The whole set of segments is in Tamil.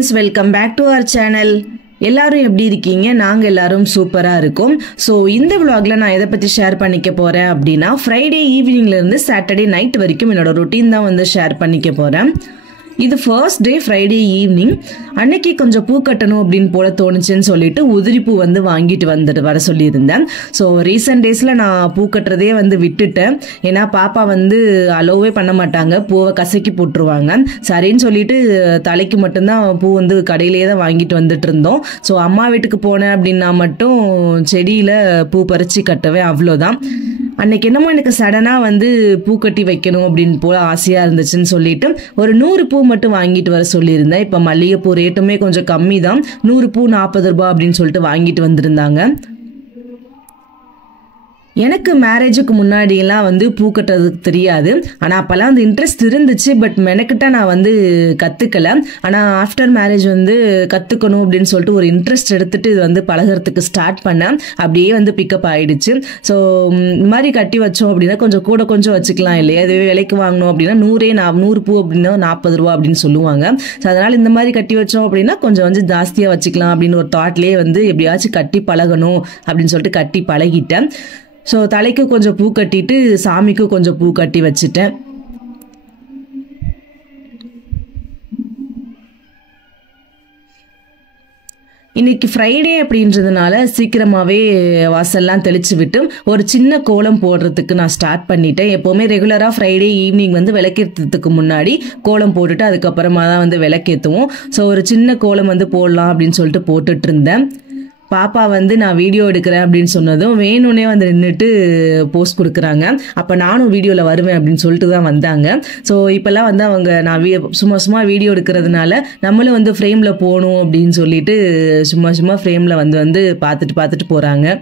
friends, welcome back to our channel. எல்லாரும் எப்படி இருக்கீங்க? நாங்க எல்லாரும் சூப்பரா இருக்கோம். சோ இந்த vlogல நான் எதை பத்தி ஷேர் பண்ணிக்க போறேன் அப்படினா ஃப்ரைடே ஈவினிங்ல இருந்து சாட்டர்டே நைட் வரைக்கும் என்னோட ரொட்டீன் தான் வந்து ஷேர் பண்ணிக்க போறேன். இது ஃபர்ஸ்ட் டே ஃப்ரைடே ஈவினிங். அன்னைக்கு கொஞ்சம் பூ கட்டணும் அப்படின்னு போல தோணுச்சுன்னு சொல்லிட்டு உதிரி பூ வந்து வாங்கிட்டு வர சொல்லியிருந்தேன். ஸோ ரீசெண்ட் டேஸில் நான் பூ கட்டுறதே வந்து விட்டுட்டேன். ஏன்னா பாப்பா வந்து அலோவே பண்ண மாட்டாங்க, பூவை கசக்கி போட்டுருவாங்க. சரின்னு சொல்லிட்டு தலைக்கு மட்டும்தான் பூ வந்து கடையிலே தான் வாங்கிட்டு வந்துட்டு இருந்தோம். ஸோ அம்மா வீட்டுக்கு போனேன் அப்படின்னா மட்டும் செடியில் பூ பறித்து கட்டுவேன், அவ்வளோதான். அன்னைக்கு என்னமோ எனக்கு சடனாக வந்து பூ கட்டி வைக்கணும் அப்படின்னு போல ஆசையாக இருந்துச்சுன்னு சொல்லிட்டு ஒரு 100 பூ மட்டும் வாங்கிட்டு வர சொல்லியிருந்தேன். இப்போ மல்லிகைப்பூ ரேட்டுமே கொஞ்சம் கம்மி தான், 100 பூ 40 ரூபாய் அப்படின்னு சொல்லிட்டு வாங்கிட்டு வந்திருந்தாங்க. எனக்கு மேரேஜுக்கு முன்னாடியெல்லாம் வந்து பூ கட்டுறதுக்கு தெரியாது. ஆனால் அப்போல்லாம் அந்த இன்ட்ரெஸ்ட் இருந்துச்சு, பட் மெனக்கிட்ட நான் வந்து கற்றுக்கலை. ஆனால் ஆஃப்டர் மேரேஜ் வந்து கற்றுக்கணும் அப்படின்னு சொல்லிட்டு ஒரு இன்ட்ரெஸ்ட் எடுத்துகிட்டு இது வந்து பழகிறதுக்கு ஸ்டார்ட் பண்ணேன். அப்படியே வந்து பிக்கப் ஆகிடுச்சு. ஸோ இந்த மாதிரி கட்டி வச்சோம் அப்படின்னா கொஞ்சம் கூட கொஞ்சம் வச்சுக்கலாம் இல்லையா? இதுவே விலைக்கு வாங்கணும் அப்படின்னா 100 பூ அப்படின்னா 40 ரூபா அப்படின்னு சொல்லுவாங்க. ஸோ அதனால் இந்த மாதிரி கட்டி வச்சோம் அப்படின்னா கொஞ்சம் ஜாஸ்தியாக வச்சுக்கலாம் அப்படின்னு ஒரு தாட்லேயே வந்து எப்படியாச்சும் கட்டி பழகணும் அப்படின்னு சொல்லிட்டு கட்டி பழகிட்டேன். ஸோ தலைக்கு கொஞ்சம் பூ கட்டிட்டு சாமிக்கும் கொஞ்சம் பூ கட்டி வச்சுட்டேன். இன்னைக்கு ஃப்ரைடே அப்படின்றதுனால சீக்கிரமாகவே வாசல்லாம் தெளிச்சு விட்டு ஒரு சின்ன கோலம் போடுறதுக்கு நான் ஸ்டார்ட் பண்ணிட்டேன். எப்போவுமே ரெகுலராக ஃப்ரைடே ஈவினிங் வந்து விளக்கேற்றதுக்கு முன்னாடி கோலம் போட்டுட்டு அதுக்கப்புறமா தான் வந்து விளக்கேற்றுவோம். ஸோ ஒரு சின்ன கோலம் வந்து போடலாம் அப்படின்னு சொல்லிட்டு போட்டுட்டு இருந்தேன். பாப்பா வந்து நான் வீடியோ எடுக்கிறேன் அப்படின்னு சொன்னதும் வேணும்னே வந்து நின்றுட்டு போஸ்ட் கொடுக்குறாங்க. அப்போ நானும் வீடியோவில் வருவேன் அப்படின்னு சொல்லிட்டு தான் வந்தாங்க. ஸோ இப்போல்லாம் வந்து அவங்க நான் சும்மா வீடியோ எடுக்கிறதுனால நம்மளும் வந்து ஃப்ரேமில் போகணும் அப்படின்னு சொல்லிட்டு சும்மா ஃப்ரேமில் வந்து பார்த்துட்டு போகிறாங்க.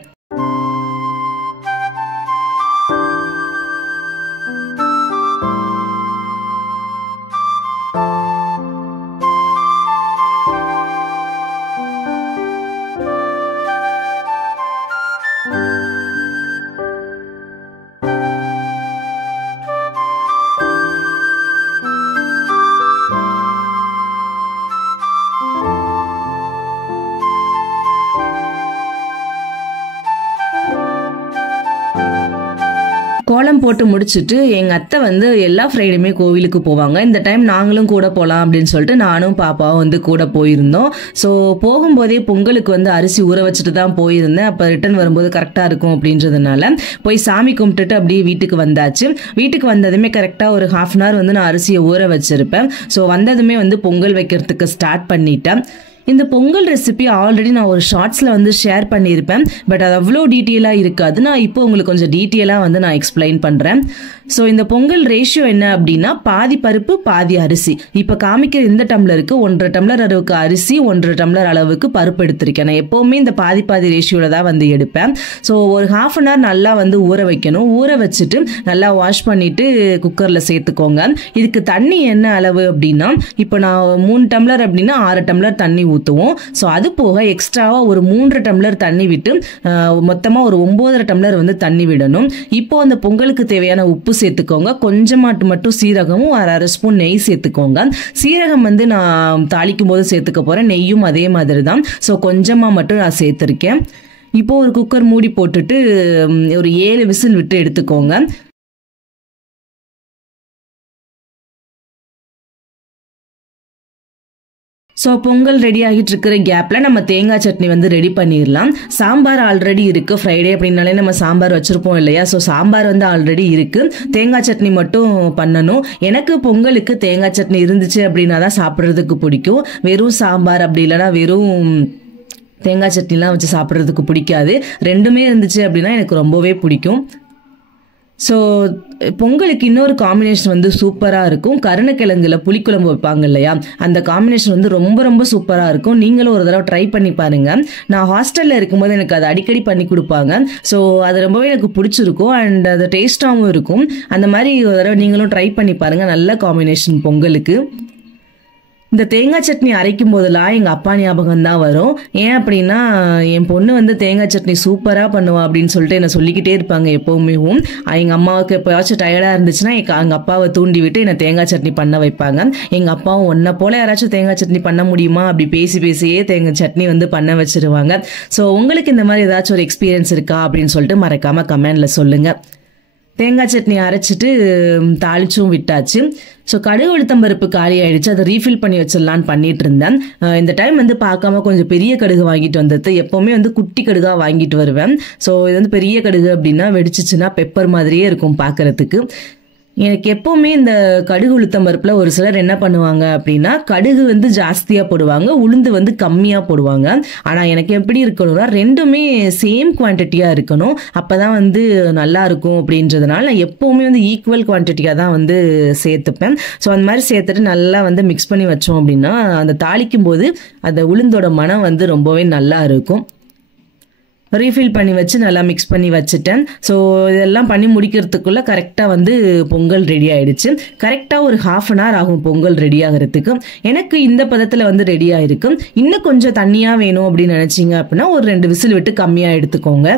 கோலம் போட்டு முடிச்சுட்டு எங்கள் அத்தை வந்து எல்லா ஃப்ரைடேயுமே கோவிலுக்கு போவாங்க. இந்த டைம் நாங்களும் கூட போகலாம் அப்படின்னு சொல்லிட்டு நானும் பாப்பாவும் வந்து கூட போயிருந்தோம். ஸோ போகும்போதே பொங்கலுக்கு வந்து அரிசி ஊற வச்சுட்டு தான் போயிருந்தேன். அப்போ ரிட்டர்ன் வரும்போது கரெக்டாக இருக்கும் அப்படின்றதுனால போய் சாமி கும்பிட்டுட்டு அப்படியே வீட்டுக்கு வந்தாச்சு. வீட்டுக்கு வந்ததுமே கரெக்டாக ஒரு 1/2 அன் ஹவர் வந்து நான் அரிசியை ஊற வச்சிருப்பேன். ஸோ வந்ததுமே வந்து பொங்கல் வைக்கிறதுக்கு ஸ்டார்ட் பண்ணிட்டேன். இந்த பொங்கல் ரெசிபி ஆல்ரெடி நான் ஒரு ஷார்ட்ஸில் வந்து ஷேர் பண்ணியிருப்பேன், பட் அது அவ்வளோ டீட்டெயிலாக இருக்காது. நான் இப்போ உங்களுக்கு கொஞ்சம் டீட்டெயிலாக வந்து நான் எக்ஸ்பிளைன் பண்ணுறேன். ஸோ இந்த பொங்கல் ரேஷியோ என்ன அப்படின்னா பாதி பருப்பு பாதி அரிசி. இப்போ காமிக்கிற இந்த டம்ளருக்கு 1.5 டம்ளர் அளவுக்கு அரிசி, 1.5 டம்ளர் அளவுக்கு பருப்பு எடுத்திருக்கேன். நான் எப்போவுமே இந்த பாதி ரேஷியோவில் தான் வந்து எடுப்பேன். ஸோ ஒரு 1/2 அன் ஹவர் நல்லா வந்து ஊற வைக்கணும். ஊற வச்சுட்டு நல்லா வாஷ் பண்ணிவிட்டு குக்கரில் சேர்த்துக்கோங்க. இதுக்கு தண்ணி என்ன அளவு அப்படின்னா இப்போ நான் 3 டம்ளர் அப்படின்னா 6 டம்ளர் தண்ணி ஊற்றுவோம். ஸோ அது போக எக்ஸ்ட்ராவாக ஒரு 3 டம்ளர் தண்ணி விட்டு மொத்தமாக ஒரு 9 டம்ளர் வந்து தண்ணி விடணும். இப்போ அந்த பொங்கலுக்கு தேவையான உப்பு சேர்த்துக்கோங்க. கொஞ்சமாட்டு மட்டும் சீரகமும் 1/2 ஸ்பூன் நெய் சேர்த்துக்கோங்க. சீரகம் வந்து நான் தாளிக்கும் போது சேர்த்துக்க போகிறேன், நெய்யும் அதே மாதிரி தான். ஸோ கொஞ்சமாக மட்டும் நான் சேர்த்துருக்கேன். இப்போ ஒரு குக்கர் மூடி போட்டுட்டு ஒரு 7 விசில் விட்டு எடுத்துக்கோங்க. ஸோ பொங்கல் ரெடி ஆகிட்டு இருக்கிற கேப்பில் நம்ம தேங்காய் சட்னி வந்து ரெடி பண்ணிடலாம். சாம்பார் ஆல்ரெடி இருக்குது. ஃப்ரைடே அப்படின்னாலே நம்ம சாம்பார் வச்சுருப்போம் இல்லையா? ஸோ சாம்பார் வந்து ஆல்ரெடி இருக்குது. தேங்காய் சட்னி மட்டும் பண்ணணும். எனக்கு பொங்கலுக்கு தேங்காய் சட்னி இருந்துச்சு அப்படின்னா தான் சாப்பிட்றதுக்கு பிடிக்கும். வெறும் சாம்பார் அப்படி இல்லைனா வெறும் தேங்காய் சட்னிலாம் வச்சு சாப்பிட்றதுக்கு பிடிக்காது. ரெண்டுமே இருந்துச்சு அப்படின்னா எனக்கு ரொம்பவே பிடிக்கும். ஸோ பொங்கலுக்கு இன்னொரு காம்பினேஷன் வந்து சூப்பராக இருக்கும். கருணக்கிழங்குல புளிக்குழம்பு வைப்பாங்க இல்லையா? அந்த காம்பினேஷன் வந்து ரொம்ப சூப்பராக இருக்கும். நீங்களும் ஒரு தடவை ட்ரை பண்ணி பாருங்கள். நான் ஹாஸ்டலில் இருக்கும்போது எனக்கு அது அடிக்கடி பண்ணி கொடுப்பாங்க. ஸோ அது ரொம்பவே எனக்கு பிடிச்சிருக்கும் அண்ட் அது டேஸ்ட்டாகவும் இருக்கும். அந்த மாதிரி ஒரு தடவை நீங்களும் ட்ரை பண்ணி பாருங்கள். நல்ல காம்பினேஷன் பொங்கலுக்கு. இந்த தேங்காய் சட்னி அரைக்கும் போதெல்லாம் எங்கள் அப்பா ஞாபகம் தான் வரும். ஏன் அப்படின்னா என் பொண்ணு வந்து தேங்காய் சட்னி சூப்பராக பண்ணுவா அப்படின்னு சொல்லிட்டு என்னை சொல்லிக்கிட்டே இருப்பாங்க எப்போவுமே. எங்கள் அம்மாவுக்கு எப்போயாச்சும் டயர்டாக இருந்துச்சுன்னா எங்கள் அப்பாவை தூண்டி விட்டு என்னை தேங்காய் சட்னி பண்ண வைப்பாங்க. எங்கள் அப்பாவும் ஒன்றை போல் யாராச்சும் தேங்காய் சட்னி பண்ண முடியுமா அப்படி பேசியே தேங்காய் சட்னி வந்து பண்ண வச்சிருவாங்க. ஸோ உங்களுக்கு இந்த மாதிரி ஏதாச்சும் ஒரு எக்ஸ்பீரியன்ஸ் இருக்கா அப்படின்னு சொல்லிட்டு மறக்காமல் கமெண்டில் சொல்லுங்கள். தேங்காய் சட்னி அரைச்சிட்டு தாளிச்சும் விட்டாச்சு. ஸோ கடுகு உளுத்தம்பருப்பு காலி ஆயிடுச்சு, அதை ரீஃபில் பண்ணி வச்சிடலான்னு பண்ணிட்டு இருந்தேன். இந்த டைம் வந்து பார்க்காம கொஞ்சம் பெரிய கடுகு வாங்கிட்டு வந்தது. எப்போவுமே வந்து குட்டி கடுகாக வாங்கிட்டு வருவேன். ஸோ இது வந்து பெரிய கடுகு அப்படின்னா வெடிச்சிச்சுன்னா பெப்பர் மாதிரியே இருக்கும் பார்க்கறதுக்கு. எனக்கு எப்போவுமே இந்த கடுகு உளுத்தம் பருப்பில் ஒரு சிலர் என்ன பண்ணுவாங்க அப்படின்னா கடுகு வந்து ஜாஸ்தியாக போடுவாங்க, உளுந்து வந்து கம்மியாக போடுவாங்க. ஆனால் எனக்கு எப்படி இருக்கணும்னா ரெண்டுமே சேம் குவான்டிட்டியாக இருக்கணும், அப்போ தான் வந்து நல்லா இருக்கும் அப்படின்றதுனால நான் எப்போவுமே வந்து ஈக்குவல் குவான்டிட்டியாக தான் வந்து சேர்த்துப்பேன். ஸோ அந்த மாதிரி சேர்த்துட்டு நல்லா வந்து மிக்ஸ் பண்ணி வச்சோம் அப்படின்னா அந்த தாளிக்கும் போது அந்த உளுந்தோட மனம் வந்து ரொம்பவே நல்லா இருக்கும். ரீஃபில் பண்ணி வச்சு நல்லா மிக்ஸ் பண்ணி வச்சுட்டேன். ஸோ இதெல்லாம் பண்ணி முடிக்கிறதுக்குள்ளே கரெக்டாக வந்து பொங்கல் ரெடி ஆகிடுச்சு. கரெக்டாக ஒரு 1/2 hour ஆகும் பொங்கல் ரெடி ஆகிறதுக்கு. எனக்கு இந்த பதத்தில் வந்து ரெடி ஆகிருக்கு. இன்னும் கொஞ்சம் தண்ணியாக வேணும் அப்படின்னு நினச்சிங்க அப்படின்னா ஒரு 2 விசில் விட்டு கம்மியாக எடுத்துக்கோங்க.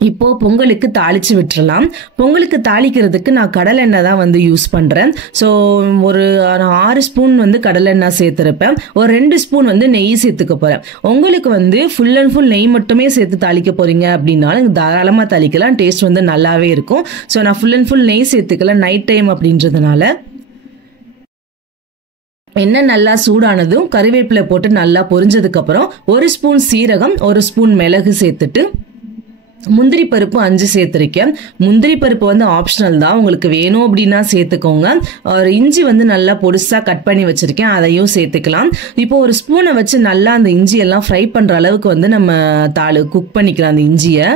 இப்போ பொங்கலுக்கு தாளிச்சு விட்டுறலாம். பொங்கலுக்கு தாளிக்கிறதுக்கு நான் கடலெண்ணெய் தான் வந்து யூஸ் பண்ணுறேன். ஸோ ஒரு 6 ஸ்பூன் வந்து கடலெண்ணெய் சேர்த்துருப்பேன். ஒரு 2 ஸ்பூன் வந்து நெய் சேர்த்துக்க போகிறேன். உங்களுக்கு வந்து ஃபுல் அண்ட் ஃபுல் நெய் மட்டுமே சேர்த்து தாளிக்க போகிறீங்க அப்படின்னாலும் தாராளமாக தாளிக்கலாம், டேஸ்ட் வந்து நல்லாவே இருக்கும். ஸோ நான் ஃபுல் அண்ட் ஃபுல் நெய் சேர்த்துக்கல, நைட் டைம் அப்படின்றதுனால. எண்ணெய் நல்லா சூடானதும் கறிவேப்பிலை போட்டு நல்லா பொரிஞ்சதுக்கப்புறம் 1 ஸ்பூன் சீரகம் 1 ஸ்பூன் மிளகு சேர்த்துட்டு முந்திரி பருப்பு 5 சேர்த்துருக்கேன். முந்திரி பருப்பு வந்து ஆப்ஷனல் தான், உங்களுக்கு வேணும் அப்படின்னா சேர்த்துக்கோங்க. ஒரு இஞ்சி வந்து நல்லா பொடிசாக கட் பண்ணி வச்சுருக்கேன், அதையும் சேர்த்துக்கலாம். இப்போ ஒரு ஸ்பூனை வச்சு நல்லா அந்த இஞ்சியெல்லாம் ஃப்ரை பண்ணுற அளவுக்கு வந்து நம்ம குக் பண்ணிக்கலாம் அந்த இஞ்சியை.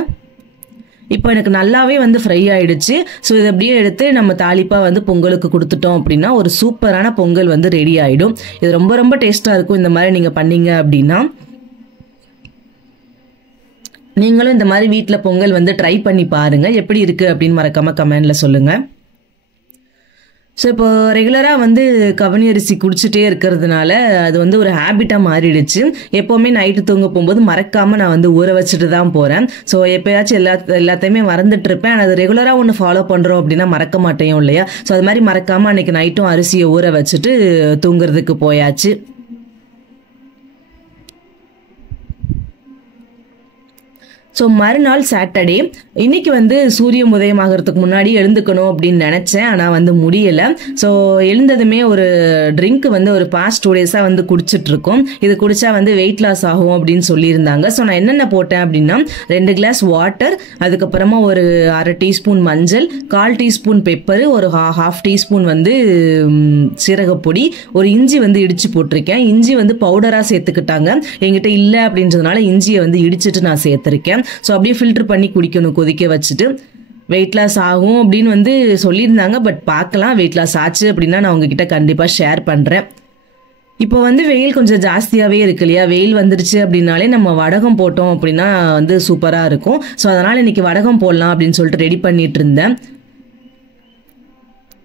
இப்போ எனக்கு நல்லாவே வந்து ஃப்ரை ஆகிடுச்சு. ஸோ இதை அப்படியே எடுத்து நம்ம தாளிப்பாக வந்து பொங்கலுக்கு கொடுத்துட்டோம் அப்படின்னா ஒரு சூப்பரான பொங்கல் வந்து ரெடி ஆகிடும். இது ரொம்ப ரொம்ப டேஸ்ட்டாக இருக்கும் இந்த மாதிரி நீங்கள் பண்ணீங்க அப்படின்னா. நீங்களும் இந்த மாதிரி வீட்டில் பொங்கல் வந்து ட்ரை பண்ணி பாருங்கள், எப்படி இருக்குது அப்படின்னு மறக்காமல் கமெண்டில் சொல்லுங்கள். ஸோ இப்போ ரெகுலராக வந்து கவனி அரிசி குடிச்சிட்டே இருக்கிறதுனால அது வந்து ஒரு ஹேபிட்டாக மாறிடுச்சு. எப்போவுமே நைட்டு தூங்க போகும்போது மறக்காமல் நான் வந்து ஊற வச்சுட்டு தான் போகிறேன். ஸோ எப்போயாச்சும் எல்லாத்தையுமே மறந்துட்டு இருப்பேன். அது ரெகுலராக ஒன்று ஃபாலோ பண்ணுறோம் அப்படின்னா மறக்க மாட்டேன் இல்லையா? ஸோ அது மாதிரி மறக்காமல் அன்றைக்கி நைட்டும் அரிசியை ஊற வச்சுட்டு தூங்குறதுக்கு போயாச்சு. ஸோ மறுநாள் சாட்டர்டே, இன்னைக்கு வந்து சூரியன் உதயமாகறதுக்கு முன்னாடி எழுந்துக்கணும் அப்படின்னு நினச்சேன், ஆனால் வந்து முடியலை. ஸோ எழுந்ததுமே ஒரு ட்ரிங்க் வந்து ஒரு பாஸ்ட் 2 days வந்து குடிச்சிட்ருக்கோம். இது குடித்தா வந்து வெயிட் லாஸ் ஆகும் அப்படின்னு சொல்லியிருந்தாங்க. ஸோ நான் என்னென்ன போட்டேன் அப்படின்னா 2 கிளாஸ் வாட்டர், அதுக்கப்புறமா ஒரு 1/2 டீஸ்பூன் மஞ்சள், 1/4 டீஸ்பூன் பெப்பரு, ஒரு 1/2 டீஸ்பூன் வந்து சீரகப்பொடி, ஒரு இஞ்சி வந்து இடித்து போட்டிருக்கேன். இஞ்சி வந்து பவுடராக சேர்த்துக்கிட்டாங்க, என்கிட்ட இல்லை அப்படின்றதுனால இஞ்சியை வந்து இடிச்சிட்டு நான் சேர்த்துருக்கேன். ஸோ அப்படியே ஃபில்டர் பண்ணி குடிக்கணும் கொதிக்க வச்சுட்டு. வெயிட் லாஸ் ஆகும் அப்படின்னு வந்து சொல்லியிருந்தாங்க, பட் பார்க்கலாம். வெயிட் லாஸ் ஆச்சு அப்படின்னா நான் உங்ககிட்ட கண்டிப்பாக ஷேர் பண்ணுறேன். இப்போ வந்து வெயில் கொஞ்சம் ஜாஸ்தியாகவே இருக்கு இல்லையா? வெயில் வந்துருச்சு அப்படின்னாலே நம்ம வடகம் போட்டோம் அப்படின்னா வந்து சூப்பராக இருக்கும். ஸோ அதனால் இன்னைக்கு வடகம் போடலாம் அப்படின்னு சொல்லிட்டு ரெடி பண்ணிட்டு இருந்தேன்.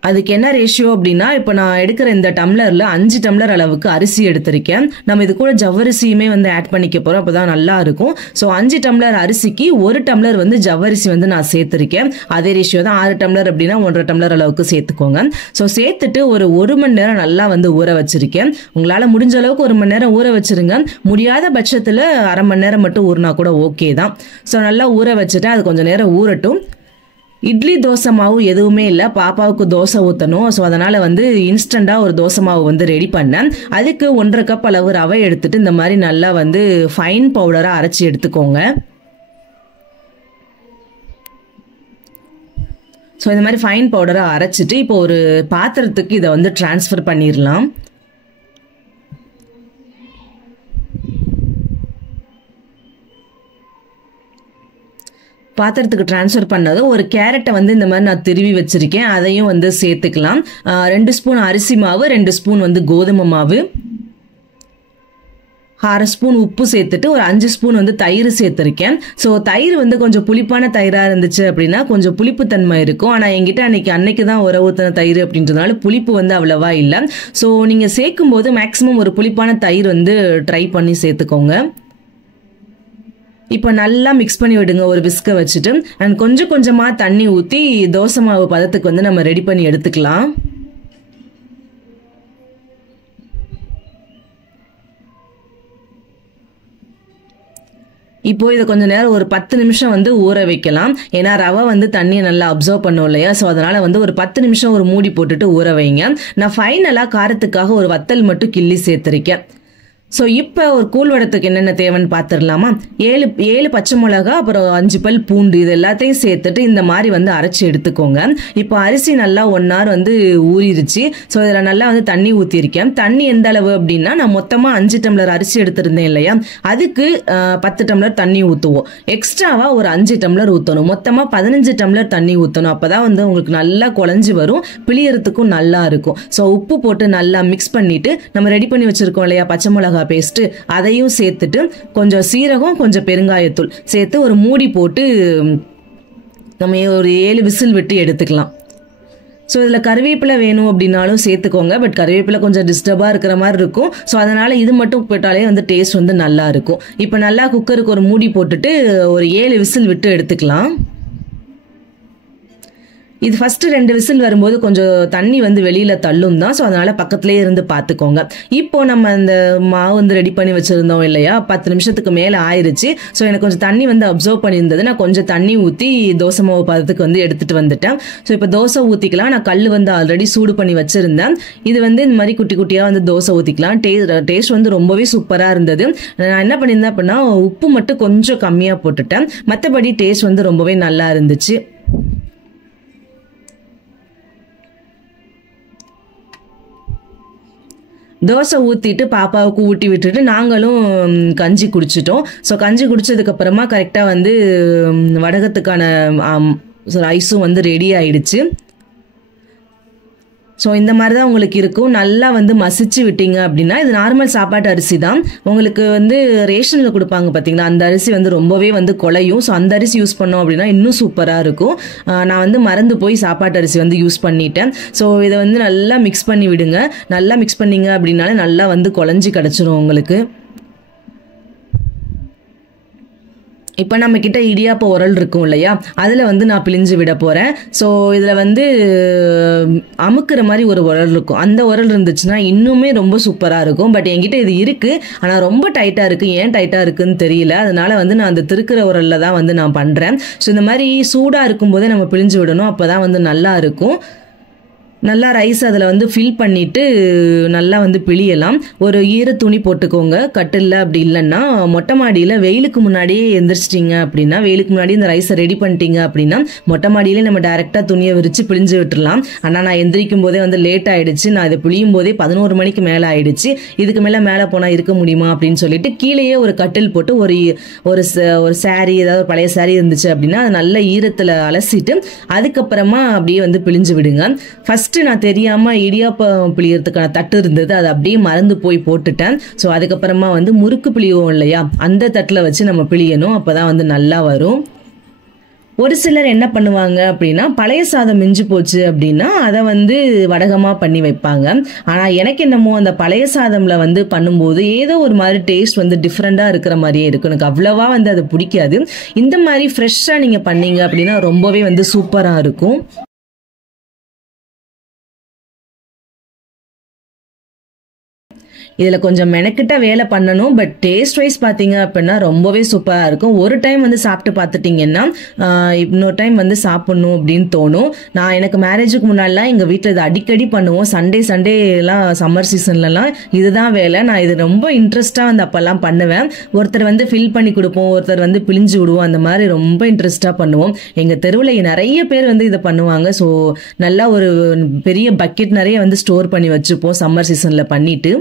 அதுக்கு என்ன ரேஷியோ அப்படின்னா, இப்போ நான் எடுக்கிற இந்த டம்ளரில் 5 டம்ளர் அளவுக்கு அரிசி எடுத்திருக்கேன். நம்ம இது கூட ஜவ்வரிசியுமே வந்து ஆட் பண்ணிக்க போகிறோம், அப்போ தான் நல்லா இருக்கும். ஸோ 5 டம்ளர் அரிசிக்கு 1 டம்ளர் வந்து ஜவ்வரிசி வந்து நான் சேர்த்துருக்கேன். அதே ரேஷியோ தான். 6 டம்ளர் அப்படின்னா 1.5 டம்ளர் அளவுக்கு சேர்த்துக்கோங்க. ஸோ சேர்த்துட்டு ஒரு 1 மணி நேரம் நல்லா வந்து ஊற வச்சிருக்கேன். உங்களால் முடிஞ்ச அளவுக்கு 1 மணி நேரம் ஊற வச்சிருங்க. முடியாத பட்சத்தில் 1/2 மணி நேரம் மட்டும் ஊறினா கூட ஓகே தான். ஸோ நல்லா ஊற வச்சுட்டு அது கொஞ்சம் நேரம் ஊறட்டும். இட்லி தோசை மாவு எதுவுமே இல்லை, பாப்பாவுக்கு தோசை ஊற்றணும். ஸோ அதனால் வந்து இன்ஸ்டண்ட்டாக ஒரு தோசை மாவு வந்து ரெடி பண்ணேன். அதுக்கு 1.5 கப் அளவு ரவை எடுத்துட்டு இந்த மாதிரி நல்லா வந்து ஃபைன் பவுடராக அரைச்சி எடுத்துக்கோங்க. ஸோ இந்த மாதிரி ஃபைன் பவுடராக அரைச்சிட்டு இப்போ ஒரு பாத்திரத்துக்கு இதை வந்து டிரான்ஸ்ஃபர் பண்ணிடலாம். பாத்திரத்துக்கு டிரான்ஸ்ஃபர் பண்ணது ஒரு கேரட்டை வந்து இந்த மாதிரி நான் திருவி வச்சிருக்கேன், அதையும் வந்து சேர்த்துக்கலாம். 2 ஸ்பூன் அரிசி மாவு, 2 ஸ்பூன் வந்து கோதுமை மாவு, 1/2 ஸ்பூன் உப்பு சேர்த்துட்டு ஒரு 5 ஸ்பூன் வந்து தயிர் சேர்த்துருக்கேன். ஸோ தயிர் வந்து கொஞ்சம் புளிப்பான தயிராக இருந்துச்சு அப்படின்னா கொஞ்சம் புளிப்புத்தன்மை இருக்கும். ஆனால் என்கிட்ட அன்னைக்கு தான் உர ஊற்றின தயிர் அப்படின்றதுனால புளிப்பு வந்து அவ்வளவா இல்லை. ஸோ நீங்கள் சேர்க்கும் போது மேக்ஸிமம் ஒரு புளிப்பான தயிர் வந்து ட்ரை பண்ணி சேர்த்துக்கோங்க. இப்போ நல்லா மிக்ஸ் பண்ணி விடுங்க ஒரு விஸ்கை வச்சுட்டு. அண்ட் கொஞ்சம் கொஞ்சமாக தண்ணி ஊற்றி தோசை மாவு பதத்துக்கு வந்து நம்ம ரெடி பண்ணி எடுத்துக்கலாம். இப்போ இதை கொஞ்சம் நேரம் ஒரு 10 நிமிஷம் வந்து ஊற வைக்கலாம். ஏன்னா ரவை வந்து தண்ணியை நல்லா அப்சர்வ் பண்ணும் இல்லையா? ஸோ அதனால வந்து ஒரு 10 நிமிஷம் ஒரு மூடி போட்டுட்டு ஊற வைங்க. நான் ஃபைனலாக காரத்துக்காக ஒரு வத்தல் மட்டும் கிள்ளி சேர்த்துருக்கேன். ஸோ இப்போ ஒரு கூழ் வடத்துக்கு என்னென்ன தேவைன்னு பார்த்துடலாமா? 7 பச்சை மிளகா, அப்புறம் 5 பல் பூண்டு, இது எல்லாத்தையும் சேர்த்துட்டு இந்த மாதிரி வந்து அரைச்சி எடுத்துக்கோங்க. இப்போ அரிசி நல்லா 1 hour வந்து ஊறிடுச்சு. ஸோ இதில் நல்லா வந்து தண்ணி ஊற்றிருக்கேன். தண்ணி எந்த அளவு அப்படின்னா, நான் மொத்தமாக 5 டம்ளர் அரிசி எடுத்திருந்தேன் இல்லையா, அதுக்கு 10 டம்ளர் தண்ணி ஊற்றுவோம். எக்ஸ்ட்ராவாக ஒரு 5 டம்ளர் ஊற்றணும். மொத்தமாக 15 டம்ளர் தண்ணி ஊற்றணும். அப்போ தான் வந்து உங்களுக்கு நல்லா குழஞ்சி வரும், பிழியறதுக்கும் நல்லா இருக்கும். ஸோ உப்பு போட்டு நல்லா மிக்ஸ் பண்ணிவிட்டு நம்ம ரெடி பண்ணி வச்சுருக்கோம் இல்லையா பச்சை மிளகா பேஸ்ட், அதையும் சேர்த்துட்டு கொஞ்சம் சீரகம், கொஞ்சம் பெருங்காயத்தூள் சேர்த்து ஒரு மூடி போட்டு நம்ம ஒரு 7 விசில் விட்டு எடுத்துக்கலாம். ஸோ இதில் கருவேப்பிலை வேணும் அப்படின்னாலும் சேர்த்துக்கோங்க. பட் கருவேப்பிலை கொஞ்சம் டிஸ்டர்பாக இருக்கிற மாதிரி இருக்கும். ஸோ அதனால் இது மட்டும் போட்டாலே வந்து டேஸ்ட் வந்து நல்லா இருக்கும். இப்போ நல்லா குக்கருக்கு ஒரு மூடி போட்டுட்டு ஒரு 7 விசில் விட்டு எடுத்துக்கலாம். இது ஃபஸ்ட்டு 2 விசில் வரும்போது கொஞ்சம் தண்ணி வந்து வெளியில் தள்ளும் தான். ஸோ அதனால் பக்கத்துலேயே இருந்து பார்த்துக்கோங்க. இப்போ நம்ம அந்த மாவு வந்து ரெடி பண்ணி வச்சுருந்தோம் இல்லையா, 10 நிமிஷத்துக்கு மேலே ஆயிடுச்சு. ஸோ எனக்கு கொஞ்சம் தண்ணி வந்து அப்சர்வ் பண்ணியிருந்தது. நான் கொஞ்சம் தண்ணி ஊற்றி தோசை மாவு பதத்துக்கு வந்து எடுத்துகிட்டு வந்துட்டேன். ஸோ இப்போ தோசை ஊற்றிக்கலாம். நான் கல் வந்து ஆல்ரெடி சூடு பண்ணி வச்சுருந்தேன். இது வந்து இந்த மாதிரி குட்டி குட்டியாக வந்து தோசை ஊற்றிக்கலாம். டேஸ்ட் வந்து ரொம்பவே சூப்பராக இருந்தது. நான் என்ன பண்ணியிருந்தேன் அப்படின்னா, உப்பு மட்டும் கொஞ்சம் கம்மியாக போட்டுட்டேன். மற்றபடி டேஸ்ட் வந்து ரொம்பவே நல்லா இருந்துச்சு. தோசை ஊற்றிட்டு பாப்பாவுக்கு ஊட்டி விட்டுட்டு நாங்களும் கஞ்சி குடிச்சிட்டோம். ஸோ கஞ்சி குடிச்சதுக்கப்புறமா கரெக்டாக வந்து வடகத்துக்கான ரைஸும் வந்து ரெடி ஆயிடுச்சு. ஸோ இந்த மாதிரி தான் உங்களுக்கு இருக்கும். நல்லா வந்து மசிச்சு விட்டீங்க அப்படின்னா, இது நார்மல் சாப்பாட்டு அரிசி தான். உங்களுக்கு வந்து ரேஷனில் கொடுப்பாங்க பார்த்தீங்களா, அந்த அரிசி வந்து ரொம்பவே வந்து குலையும். ஸோ அந்த அரிசி யூஸ் பண்ணோம் அப்படின்னா இன்னும் சூப்பராக இருக்கும். நான் வந்து மறந்து போய் சாப்பாட்டு அரிசி வந்து யூஸ் பண்ணிட்டேன். ஸோ இதை வந்து நல்லா மிக்ஸ் பண்ணி விடுங்க. நல்லா மிக்ஸ் பண்ணிங்க அப்படின்னாலே நல்லா வந்து குழஞ்சி கிடச்சிரும் உங்களுக்கு. இப்போ நம்மக்கிட்ட இடியாப்ப உரல் இருக்கும் இல்லையா, அதில் வந்து நான் பிழிஞ்சு விட போகிறேன். ஸோ இதில் வந்து அமுக்கிற மாதிரி ஒரு உரல் இருக்கும். அந்த உரல் இருந்துச்சுன்னா இன்னுமே ரொம்ப சூப்பராக இருக்கும். பட் என்கிட்ட இது இருக்குது, ஆனால் ரொம்ப டைட்டாக இருக்குது. ஏன் டைட்டாக இருக்குதுன்னு தெரியல. அதனால் வந்து நான் அந்த திருக்கிற உரலில் தான் வந்து நான் பண்ணுறேன். ஸோ இந்த மாதிரி சூடாக இருக்கும்போதே நம்ம பிழிஞ்சு விடணும். அப்போ தான் வந்து நல்லா இருக்கும். நல்லா ரைஸ் அதில் வந்து ஃபில் பண்ணிவிட்டு நல்லா வந்து பிழியலாம். ஒரு ஈர துணி போட்டுக்கோங்க. கட்டில் அப்படி இல்லைன்னா மொட்டை மாடியில் வெயிலுக்கு முன்னாடியே எந்திரிச்சிட்டிங்க அப்படின்னா, வெயிலுக்கு முன்னாடி இந்த ரைஸை ரெடி பண்ணிட்டீங்க அப்படின்னா மொட்டை மாடியிலே நம்ம டேரெக்டாக துணியை விரித்து பிழிஞ்சு விட்டுடலாம். ஆனால் நான் எந்திரிக்கும் போதே வந்து லேட் ஆகிடுச்சு. நான் இதை பிழியும் போதே 11 மணிக்கு மேலே ஆகிடுச்சு. இதுக்கு மேலே போனால் இருக்க முடியுமா அப்படின்னு சொல்லிட்டு கீழேயே ஒரு கட்டில் போட்டு ஒரு சாரீ, ஏதாவது ஒரு பழைய சாரீ இருந்துச்சு அப்படின்னா அதை நல்ல ஈரத்தில் அலசிட்டு அதுக்கப்புறமா அப்படியே வந்து பிழிஞ்சு விடுங்க. ஃபஸ்ட்டு நான் தெரியாமல் இடியாப்பம் பிழியறதுக்கான தட்டு இருந்தது, அதை அப்படியே மறந்து போய் போட்டுட்டேன். ஸோ அதுக்கப்புறமா வந்து முறுக்கு பிழிவோம் இல்லையா, அந்த தட்டில் வச்சு நம்ம பிழியணும். அப்போ தான் வந்து நல்லா வரும். ஒரு சிலர் என்ன பண்ணுவாங்க அப்படின்னா, பழைய சாதம் மிஞ்சி போச்சு அப்படின்னா அதை வந்து வடகமாக பண்ணி வைப்பாங்க. ஆனால் எனக்கு என்னமோ அந்த பழைய சாதமில் வந்து பண்ணும்போது ஏதோ ஒரு மாதிரி டேஸ்ட் வந்து டிஃப்ரெண்ட்டாக இருக்கிற மாதிரியே இருக்கும். எனக்கு அவ்வளோவா வந்து அது பிடிக்காது. இந்த மாதிரி ஃப்ரெஷ்ஷாக நீங்கள் பண்ணீங்க அப்படின்னா ரொம்பவே வந்து சூப்பராக இருக்கும். இதில் கொஞ்சம் மெனக்கிட்ட வேலை பண்ணணும். பட் டேஸ்ட் வைஸ் பார்த்தீங்க அப்படின்னா ரொம்பவே சூப்பராக இருக்கும். ஒரு டைம் வந்து சாப்பிட்டு பார்த்துட்டிங்கன்னா இன்னொரு டைம் வந்து சாப்பிட்ணும் அப்படின்னு தோணும். நான் எனக்கு மேரேஜுக்கு முன்னாடிலாம் எங்கள் வீட்டில் இது அடிக்கடி பண்ணுவோம். சண்டேலாம் சம்மர் சீசன்லலாம் இதுதான் வேலை. நான் இது ரொம்ப இன்ட்ரெஸ்ட்டாக வந்து அப்போல்லாம் பண்ணுவேன். ஒருத்தர் வந்து ஃபில் பண்ணி கொடுப்போம், ஒருத்தர் வந்து பிழிஞ்சு விடுவோம். அந்த மாதிரி ரொம்ப இன்ட்ரெஸ்ட்டாக பண்ணுவோம். எங்கள் தெருவில் நிறைய பேர் வந்து இதை பண்ணுவாங்க. ஸோ நல்லா ஒரு பெரிய பக்கெட் நிறைய வந்து ஸ்டோர் பண்ணி வச்சுப்போம் சம்மர் சீசனில் பண்ணிவிட்டு.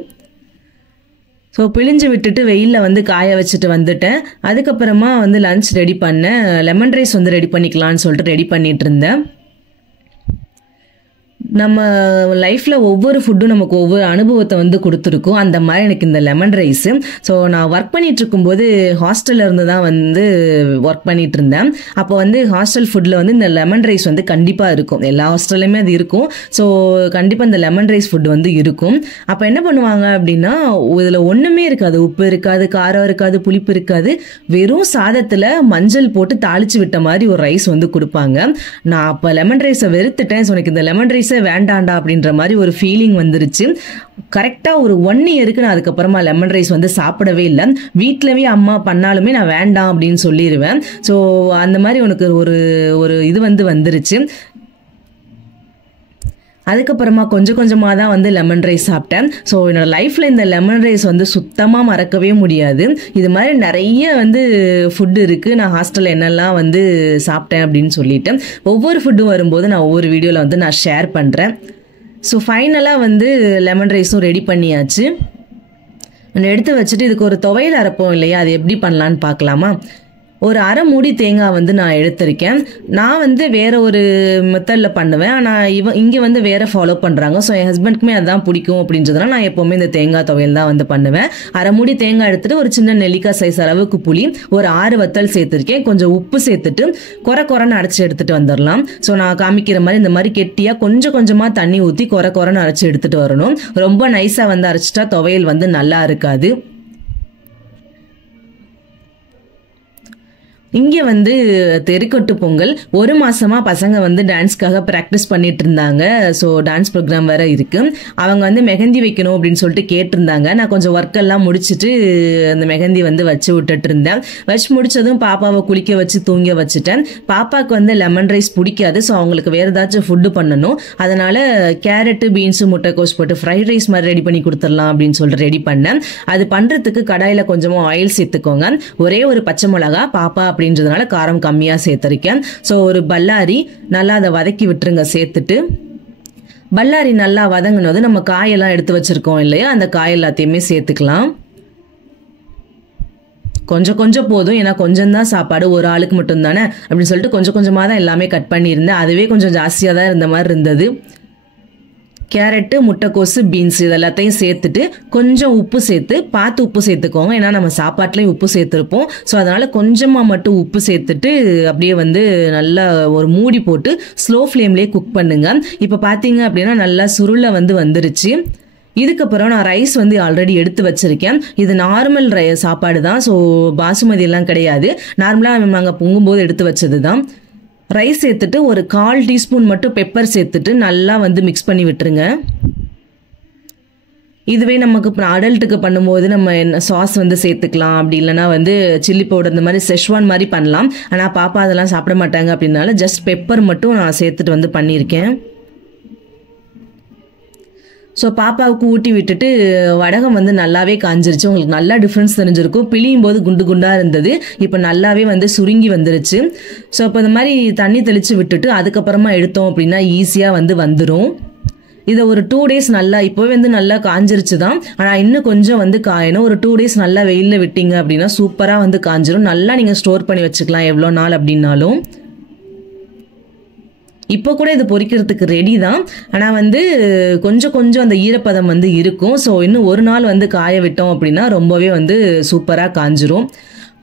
ஸோ பிழிஞ்சு விட்டுட்டு வெயிலில் வந்து காய வச்சுட்டு வந்துட்டேன். அதுக்கப்புறமா வந்து லன்ச் ரெடி பண்ணேன். லெமன் ரைஸ் வந்து ரெடி பண்ணிக்கலான்னு சொல்லிட்டு ரெடி பண்ணிட்டு இருந்தேன். நம்ம லைஃப்பில் ஒவ்வொரு ஃபுட்டும் நமக்கு ஒவ்வொரு அனுபவத்தை வந்து கொடுத்துருக்கும். அந்த மாதிரி எனக்கு இந்த லெமன் ரைஸு. ஸோ நான் ஒர்க் பண்ணிட்டு இருக்கும்போது ஹாஸ்டலில் இருந்து தான் வந்து ஒர்க் பண்ணிட்டு இருந்தேன். அப்போ வந்து ஹாஸ்டல் ஃபுட்டில் வந்து இந்த லெமன் ரைஸ் வந்து கண்டிப்பாக இருக்கும். எல்லா ஹாஸ்டல்லையுமே அது இருக்கும். ஸோ கண்டிப்பாக இந்த லெமன் ரைஸ் ஃபுட் வந்து இருக்கும். அப்போ என்ன பண்ணுவாங்க அப்படின்னா, இதில் ஒன்றுமே இருக்காது. உப்பு இருக்காது, காரம் இருக்காது, புளிப்பு இருக்காது. வெறும் சாதத்தில் மஞ்சள் போட்டு தாளித்து விட்ட மாதிரி ஒரு ரைஸ் வந்து கொடுப்பாங்க. நான் அப்போ லெமன் ரைஸை வெறுத்துட்டேன். ஸோ எனக்கு இந்த லெமன் ரைஸை வேண்டாண்டா அப்படின்ற மாதிரி ஒரு ஃபீலிங் வந்துருச்சு. கரெக்டாக ஒரு 1 இயருக்கு நான் அதுக்கப்புறமா லெமன் ரைஸ் வந்து சாப்பிடவே இல்லை. வீட்டிலவே அம்மா பண்ணாலுமே நான் வேண்டாம் அப்படின்னு சொல்லிடுவேன். ஸோ அந்த மாதிரி உனக்கு ஒரு இது வந்துருச்சு. அதுக்கப்புறமா கொஞ்சம் கொஞ்சமாக தான் வந்து லெமன் ரைஸ் சாப்பிட்டேன். ஸோ என்னோடய லைஃப்பில் இந்த லெமன் ரைஸ் வந்து சுத்தமாக மறக்கவே முடியாது. இது மாதிரி நிறைய வந்து ஃபுட்டு இருக்குது. நான் ஹாஸ்டலில் என்னெல்லாம் வந்து சாப்பிட்டேன் அப்படின்னு சொல்லிட்டு ஒவ்வொரு ஃபுட்டும் வரும்போது நான் ஒவ்வொரு வீடியோவில் வந்து நான் ஷேர் பண்ணுறேன். ஸோ ஃபைனலாக வந்து லெமன் ரைஸும் ரெடி பண்ணியாச்சு. எடுத்து வச்சுட்டு இதுக்கு ஒரு துவையல் அரைப்போம் இல்லையா, அது எப்படி பண்ணலான்னு பார்க்கலாமா? ஒரு அரை மூடி தேங்காய் வந்து நான் எடுத்திருக்கேன். நான் வந்து வேற ஒரு மெத்தடில் பண்ணுவேன். ஆனால் இங்கே வந்து வேற ஃபாலோ பண்ணுறாங்க. ஸோ என் ஹஸ்பண்ட்க்குமே அதுதான் பிடிக்கும் அப்படின்றதுனால நான் எப்போவுமே இந்த தேங்காய் துவையல் தான் வந்து பண்ணுவேன். அரை மூடி தேங்காய் எடுத்துட்டு ஒரு சின்ன நெல்லிக்காய் சைஸ் அளவுக்கு புளி, ஒரு 6 வத்தல் சேர்த்துருக்கேன். கொஞ்சம் உப்பு சேர்த்துட்டு கொரன்னு அரைச்சி எடுத்துட்டு வந்துடலாம். ஸோ நான் காமிக்கிற மாதிரி இந்த மாதிரி கெட்டியாக கொஞ்சம் கொஞ்சமாக தண்ணி ஊற்றி கொரன்னு அரைச்சி எடுத்துட்டு வரணும். ரொம்ப நைஸாக வந்து அரைச்சிட்டா துவையல் வந்து நல்லா இருக்காது. இங்கே வந்து தெருக்கொட்டு பொங்கல் 1 மாசமா பசங்க வந்து டான்ஸ்க்காக ப்ராக்டிஸ் பண்ணிட்டு இருந்தாங்க. ஸோ டான்ஸ் ப்ரோக்ராம் வேற இருக்கு. அவங்க வந்து மெஹந்தி வைக்கணும் அப்படின்னு சொல்லிட்டு கேட்டிருந்தாங்க. நான் கொஞ்சம் ஒர்க் எல்லாம் முடிச்சுட்டு அந்த மெஹந்தி வந்து வச்சு விட்டுட்டு இருந்தேன். வச்சு முடிச்சதும் பாப்பாவை குளிக்க வச்சு தூங்க வச்சுட்டேன். பாப்பாவுக்கு வந்து லெமன் ரைஸ் பிடிக்காது. ஸோ அவங்களுக்கு வேற ஏதாச்சும் ஃபுட்டு பண்ணணும். அதனால கேரட்டு, பீன்ஸு, முட்டைக்கோஸ் போட்டு ஃப்ரைட் ரைஸ் மாதிரி ரெடி பண்ணி கொடுத்துடலாம் அப்படின்னு சொல்லிட்டு ரெடி பண்ணேன். அது பண்ணுறதுக்கு கடாயில் கொஞ்சமாக ஆயில் சேர்த்துக்கோங்க. ஒரே ஒரு பச்சை மிளகா, பாப்பா அப்படின்றதுனால காரம் கம்மியாக சேர்த்துருக்கேன். ஸோ ஒரு பல்லாரி நல்லா அதை வதக்கி விட்டுருங்க. சேர்த்துட்டு பல்லாரி நல்லா வதங்கினது நம்ம காயெல்லாம் எடுத்து வச்சிருக்கோம் இல்லையா, அந்த காய் எல்லாத்தையுமே சேர்த்துக்கலாம். கொஞ்சம் கொஞ்சம் போதும், ஏன்னா கொஞ்சம் தான் சாப்பாடு, ஒரு ஆளுக்கு மட்டும் தானே அப்படின்னு சொல்லிட்டு கொஞ்சம் கொஞ்சமாக தான் எல்லாமே கட் பண்ணியிருந்தேன். அதுவே கொஞ்சம் ஜாஸ்தியாக தான் இருந்த மாதிரி இருந்தது. கேரட்டு, முட்டைக்கோசு, பீன்ஸ் இது எல்லாத்தையும் சேர்த்துட்டு கொஞ்சம் உப்பு சேர்த்து பார்த்து உப்பு சேர்த்துக்கோங்க. ஏன்னா நம்ம சாப்பாட்டுலேயும் உப்பு சேர்த்துருப்போம். ஸோ அதனால் கொஞ்சமாக மட்டும் உப்பு சேர்த்துட்டு அப்படியே வந்து நல்லா ஒரு மூடி போட்டு ஸ்லோ ஃப்ளேம்லேயே குக் பண்ணுங்க. இப்போ பார்த்தீங்க அப்படின்னா நல்லா சுருளை வந்துருச்சு. இதுக்கப்புறம் நான் ரைஸ் வந்து ஆல்ரெடி எடுத்து வச்சிருக்கேன். இது நார்மல் சாப்பாடு தான். ஸோ பாசுமதி எல்லாம் கிடையாது. நார்மலாக நாங்கள் பொங்கும்போது எடுத்து வச்சது தான். ரைஸ் சேர்த்துட்டு ஒரு 1/4 டீஸ்பூன் மட்டும் பெப்பர் சேர்த்துட்டு நல்லா வந்து மிக்ஸ் பண்ணி விட்டுருங்க. இதுவே நமக்கு அடல்ட்டுக்கு பண்ணும்போது நம்ம என்ன சாஸ் வந்து சேர்த்துக்கலாம். அப்படி இல்லைனா வந்து சில்லி பவுடர் இந்த மாதிரி செஷ்வான் மாதிரி பண்ணலாம். ஆனால் பாப்பா அதெல்லாம் சாப்பிட மாட்டாங்க அப்படின்னால ஜஸ்ட் பெப்பர் மட்டும் நான் சேர்த்துட்டு வந்து பண்ணியிருக்கேன். ஸோ பாப்பாவுக்கு ஊட்டி விட்டுட்டு வடகம் வந்து நல்லாவே காஞ்சிருச்சு. உங்களுக்கு நல்லா டிஃப்ரென்ஸ் தெரிஞ்சிருக்கும். பிழியும் போது குண்டு குண்டாக இருந்தது, இப்போ நல்லாவே வந்து சுருங்கி வந்துருச்சு. ஸோ இப்போ இந்த மாதிரி தண்ணி தெளித்து விட்டுட்டு அதுக்கப்புறமா எடுத்தோம் அப்படின்னா ஈஸியாக வந்துடும். இதை ஒரு 2 days நல்லா இப்போவே வந்து நல்லா காஞ்சிருச்சு தான். ஆனால் இன்னும் கொஞ்சம் வந்து காயணும். ஒரு 2 days நல்லா வெயிலில் விட்டீங்க அப்படின்னா சூப்பராக வந்து காஞ்சிரும். நல்லா நீங்கள் ஸ்டோர் பண்ணி வச்சுக்கலாம் எவ்வளோ நாள் அப்படின்னாலும். இப்போ கூட இது பொரிக்கிறதுக்கு ரெடி தான். ஆனால் வந்து கொஞ்சம் அந்த ஈரப்பதம் வந்து இருக்கும். ஸோ இன்னும் ஒரு நாள் வந்து காய விட்டோம் அப்படின்னா ரொம்பவே வந்து சூப்பராக காஞ்சிரும்.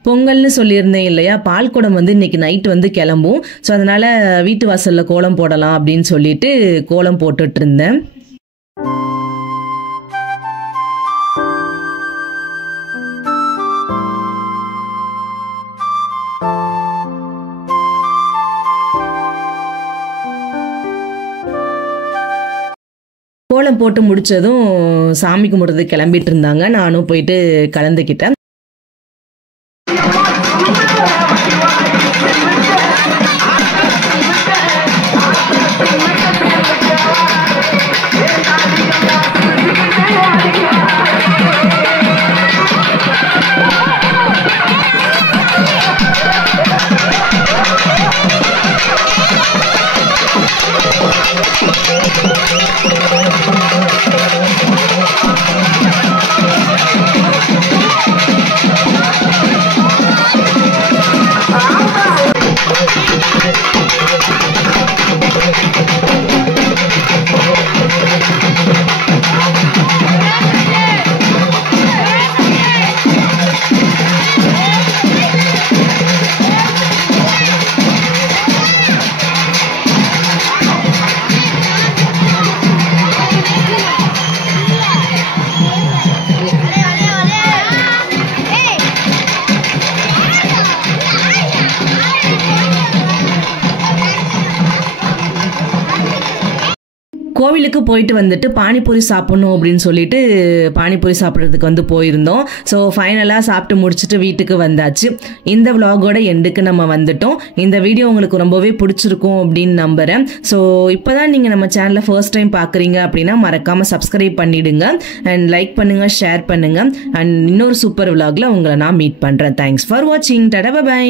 பொங்கல்னு சொல்லியிருந்தேன் இல்லையா, பால் குடம் வந்து இன்னைக்கு நைட் வந்து கிளம்பும். ஸோ அதனால வீட்டு வாசலில் கோலம் போடலாம் அப்படின்னு சொல்லிட்டு கோலம் போட்டுட்டு இருந்தேன். கோலம் போட்டு முடிச்சதும் சாமி கும்பிட்றது கிளம்பிட்டு இருந்தாங்க. நானும் போயிட்டு கலந்துக்கிட்டேன். கோவிலுக்கு போயிட்டு வந்துட்டு பானிபூரி சாப்பிடணும் அப்படின்னு சொல்லிட்டு பானிபூரி சாப்பிட்றதுக்கு வந்து போயிருந்தோம். ஸோ ஃபைனலாக சாப்பிட்டு முடிச்சுட்டு வீட்டுக்கு வந்தாச்சு. இந்த விலாகோட எண்டுக்கு நம்ம வந்துட்டோம். இந்த வீடியோ உங்களுக்கு ரொம்பவே பிடிச்சிருக்கும் அப்படின்னு நம்புகிறேன். ஸோ இப்போ தான் நீங்கள் நம்ம சேனலை ஃபர்ஸ்ட் டைம் பார்க்குறீங்க அப்படின்னா மறக்காமல் சப்ஸ்கிரைப் பண்ணிவிடுங்க அண்ட் லைக் பண்ணுங்கள், ஷேர் பண்ணுங்கள். அண்ட் இன்னொரு சூப்பர் விலாகில் உங்களை நான் மீட் பண்ணுறேன். தேங்க்ஸ் ஃபார் வாட்சிங். Tata bye.